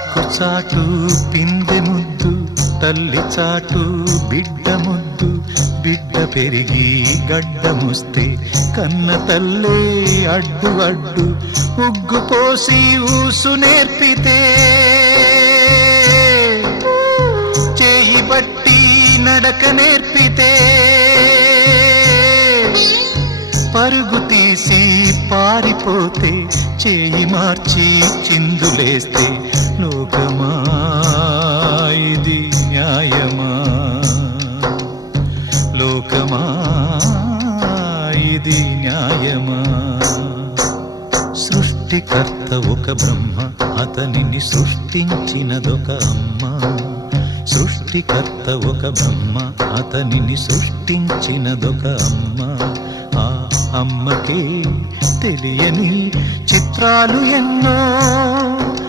ఆకు చాటు పిందె ముద్దు, తల్లి చాటు బిడ్డ ముద్దు. బిడ్డ పెరిగి గడ్డముస్తే కన్న తల్లే అడ్డు అడ్డు. ఉగ్గు పోసి ఊసు నేర్పితే, చేయి బట్టి నడక నేర్పితే, పరుగు తీసి పారిపోతే, చేయి మార్చి చిందులేస్తే, లోకమా ఇది న్యాయమా? లోకమా ఇది న్యాయమా? సృష్టికర్త ఒక బ్రహ్మ, అతనిని సృష్టించినదొక అమ్మ. సృష్టికర్త ఒక బ్రహ్మ, అతనిని సృష్టించినదొక అమ్మ. ఆ అమ్మకే తెలియని చిత్రాలు ఎన్నో.